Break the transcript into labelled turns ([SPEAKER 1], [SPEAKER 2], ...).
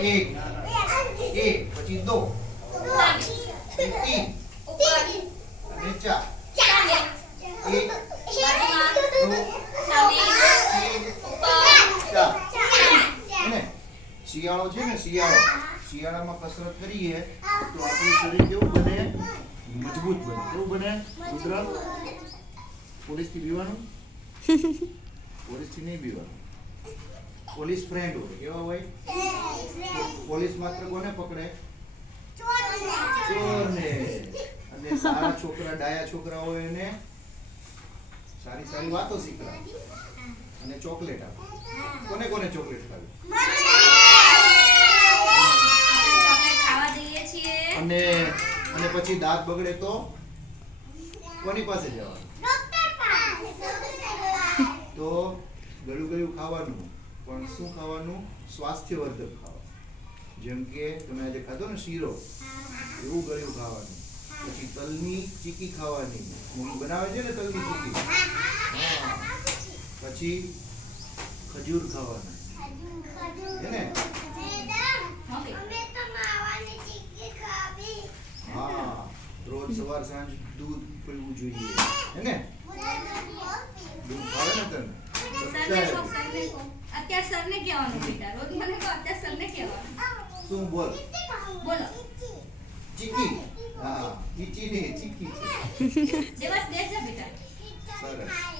[SPEAKER 1] एक एक पची दो
[SPEAKER 2] तीन
[SPEAKER 1] चार શિયાળો છે ને શિયાળો શિયાળામાં કસરત કરીએ તો આપણું શરીર કેવું બને મજબૂત બને કેવું બને ગુજરાત પોલીસ થી પીવાનું પોલીસ થી નહીં પીવાનું પોલીસ ફ્રેન્ડ હોય કેવા
[SPEAKER 2] હોય
[SPEAKER 1] પોલીસ માત્ર કોને પકડે
[SPEAKER 2] ચોરને
[SPEAKER 1] અને સારા છોકરા ડાયા છોકરાઓ એને સારી સારી વાતો શીખવા અને ચોકલેટ આપે કોને કોને ચોકલેટ
[SPEAKER 3] ખાવે
[SPEAKER 1] અને અને પછી દાંત બગડે તો કોની પાસે
[SPEAKER 2] જવાનું
[SPEAKER 1] તો ગળું ગળું ખાવાનું પણ શું ખાવાનું સ્વાસ્થ્યવર્ધક ખાવા જેમ કે તમે આજે ખાધો ને શીરો એવું ગળ્યું ખાવાનું પછી તલની ચીકી ખાવાની મમ્મી બનાવે છે ને તલની
[SPEAKER 2] ચીકી
[SPEAKER 1] પછી ખજૂર ખાવાના
[SPEAKER 2] હેને
[SPEAKER 1] રોજ સવાર સાંજ દૂધ પીવું જોઈએ હેને દૂધ ખાવે ને તમે બોલો ચીકી હા ચીકી ને ચીકી
[SPEAKER 3] દેવા દેજા બેટા સરસ